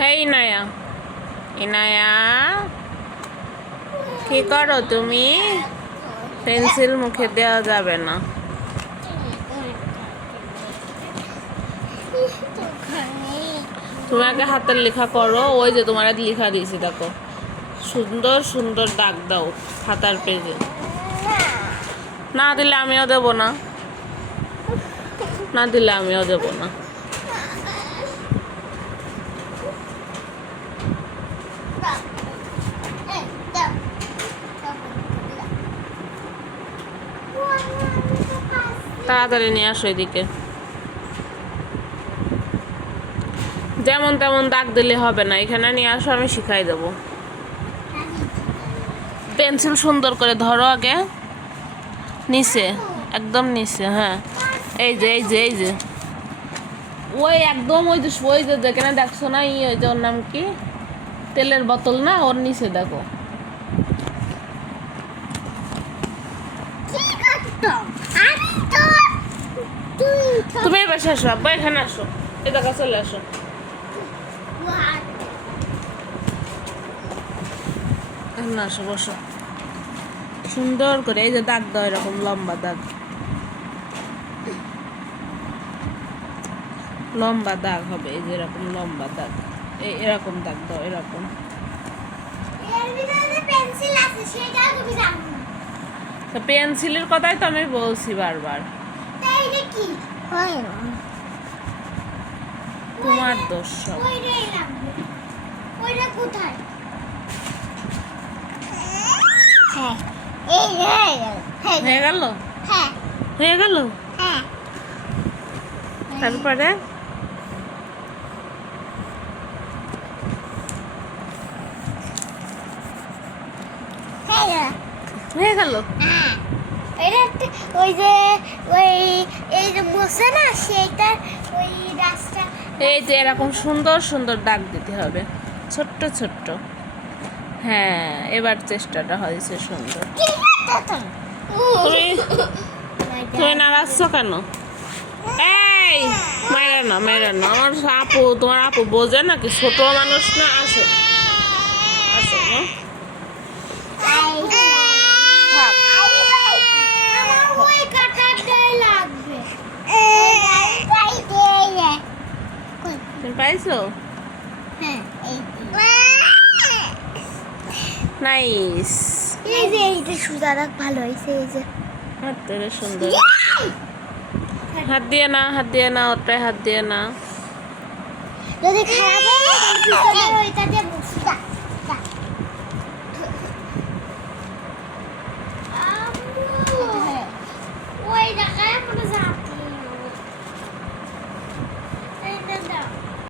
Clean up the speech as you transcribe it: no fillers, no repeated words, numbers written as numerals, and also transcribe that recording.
হেই ইনায়া, ইনায়া কি করো তুমি? পেন্সিল মুখে দেওয়া যাবে না। তুমি আগে হাতের লেখা করো। ওই যে তোমার লেখা দিয়েছি দেখো, সুন্দর সুন্দর দাগ দাও খাতার পেজে। না দিলে আমিও দেব না, না দিলে আমিও দেব না। তাড়াতাড়ি নিয়ে আসো এদিকে। যেমন তেমন দাগ দিলে হবে না, এখানে নিয়ে আসো, আমি শিখাই দেবো। পেন্সিল সুন্দর করে ধরো আগে, নিচে, একদম নিচে। হ্যাঁ, এই যে এই যে এই যে ওই একদম ওই যে যেখানে দেখছো না, ওই যে ওর নাম কি, তেলের বোতল না, ওর নিচে দেখো। তুমি এবার আসো, আব্বা এখানে আসো, এই দেখা চলে আসো। এখানে আসো, বসো সুন্দর করে। এই যে দাগ দাও, এরকম লম্বা দাগ, লম্বা দাগ হবে। এই যে এরকম লম্বা দাগ, এরকম দাগ দাও, এরকম। পেন্সিলের কথাই তো আমি বলছি বারবার। তোমার দোষ সব। হয়ে গেল, হয়ে গেল। তারপরে হয়ে গেল। ওই যে ওই এই যে মোছে না, সেইটা ওই রাস্তা। এই যে এরকম সুন্দর সুন্দর দাগ দিতে হবে, ছোট্ট ছোট্ট। হ্যাঁ, এবার চেষ্টাটা হয়েছে সুন্দর। তুমি তুমি নাড়াচ্ছ কেন? এই মেরে না, মেরে না। আমার আপু, তোমার আপু বোঝে নাকি? ছোট মানুষ না। আসো আসো, না তুমি পাইছো? নাইস। এই যে এইটা সুজা দাগ ভালো হয়েছে। এই যে হাত সুন্দর। হাত দিয়ে না, হাত দিয়ে না, ওটাই হাত দিয়ে না। যদি খারাপ হয় ওইটা দিয়ে মুছতা।